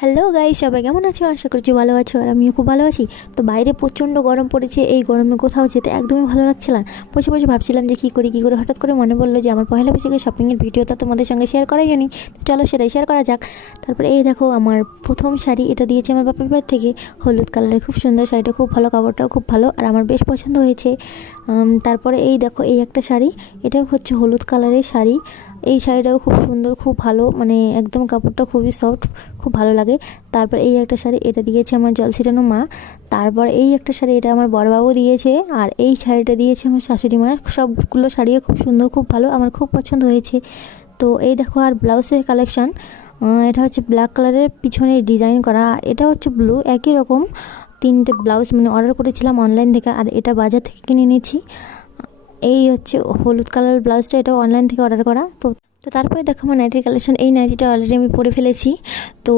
Hello guys, সবাই কেমন আছো? আশা করছি ভালো আছো, আর আমিও খুব ভালো আছি। তো বাইরে প্রচণ্ড গরম পড়েছে, এই গরমে কোথাও যেতে একদমই ভালো লাগছিল না। বসে বসে ভাবছিলাম যে কী করি হঠাৎ করে মনে পড়লো যে আমার পয়লা বৈশাখের শপিংয়ের ভিডিওটা তোমাদের সঙ্গে শেয়ার করাই হয়নি। তো চলো সেটাই শেয়ার করা যাক। তারপরে এই দেখো আমার প্রথম শাড়ি, এটা দিয়েছে আমার বাপের বাড়ি থেকে, হলুদ কালারের, খুব সুন্দর শাড়িটা, খুব ভালো, কাপড়টাও খুব ভালো আর আমার বেশ পছন্দ হয়েছে। তারপরে এই দেখো এই একটা শাড়ি, এটাও হচ্ছে হলুদ কালারের শাড়ি। এই শাড়িটাও খুব সুন্দর, খুব ভালো, মানে একদম কাপড়টা খুবই সফট, খুব ভালো লাগে। তারপর এই একটা শাড়ি, এটা দিয়েছে আমার জল ছিটানো মা। তারপর এই একটা শাড়ি, এটা আমার বড়বাবু দিয়েছে। আর এই শাড়িটা দিয়েছে আমার শাশুড়ি মা। সবগুলো শাড়িও খুব সুন্দর, খুব ভালো, আমার খুব পছন্দ হয়েছে। তো এই দেখো আর ব্লাউজের কালেকশান, এটা হচ্ছে ব্ল্যাক কালারের, পিছনে ডিজাইন করা, আর এটা হচ্ছে ব্লু, একই রকম তিনটে ব্লাউজ মানে অর্ডার করেছিলাম অনলাইন থেকে, আর এটা বাজার থেকে কিনে নিয়েছি। এই হচ্ছে হলুদ কালার ব্লাউজটা, এটাও অনলাইন থেকে অর্ডার করা। তো তো তারপরে দেখো আমার নাইটির কালেকশন, এই নাইটিটা অলরেডি আমি পরে ফেলেছি। তো